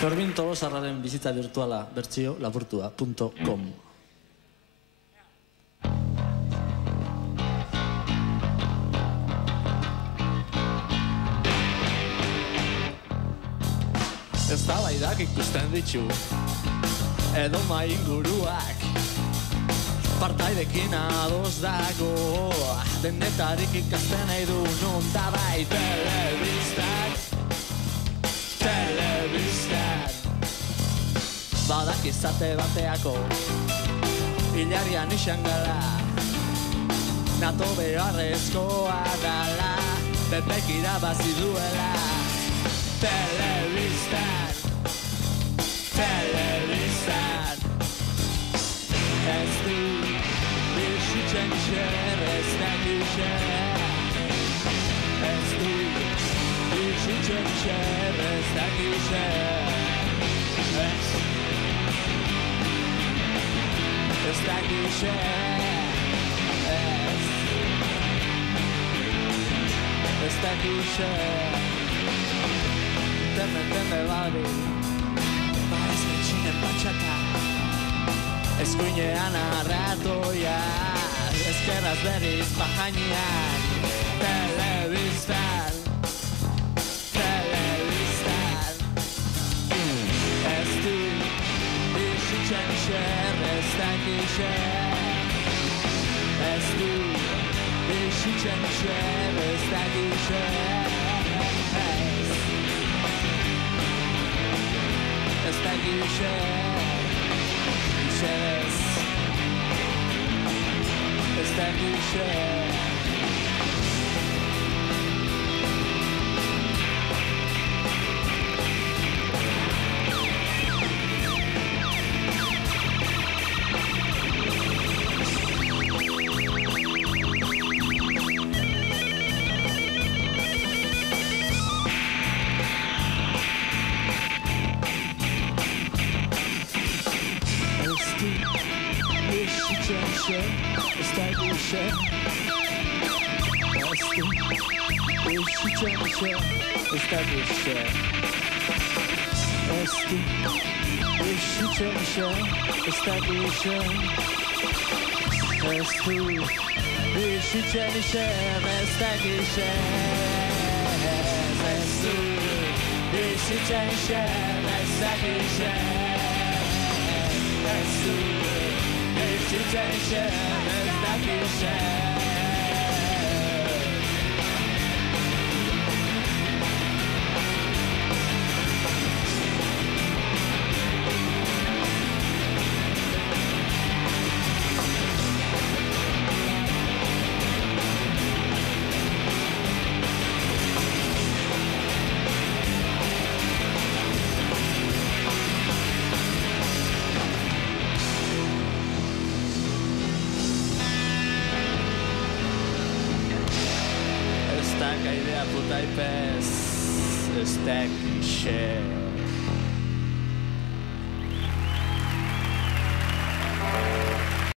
Fermin Tolosarraren bizitza virtuala bertsio lapurtua.com. Eztabaidak ikusten ditu edo inguruak partaidekin ados dago denetarik ikasten nahi du non da bai telebistak badak izate bateako hilarian isan gala nato beharrezkoa dala Pepek irabazi duela telebistan ez du bizitzen zer ez dakizet ez du bizitzen zer ez dakizet ez dakizet Teme badi Baez betxinen batxata Eskuinean arratoia Eskerraz berriz pajainean Telebistan Ez du bizitzen zer ez dakizet Ez du bizitzen zer ez dakizet Ez dakizet Idea puta ipez ez dakizet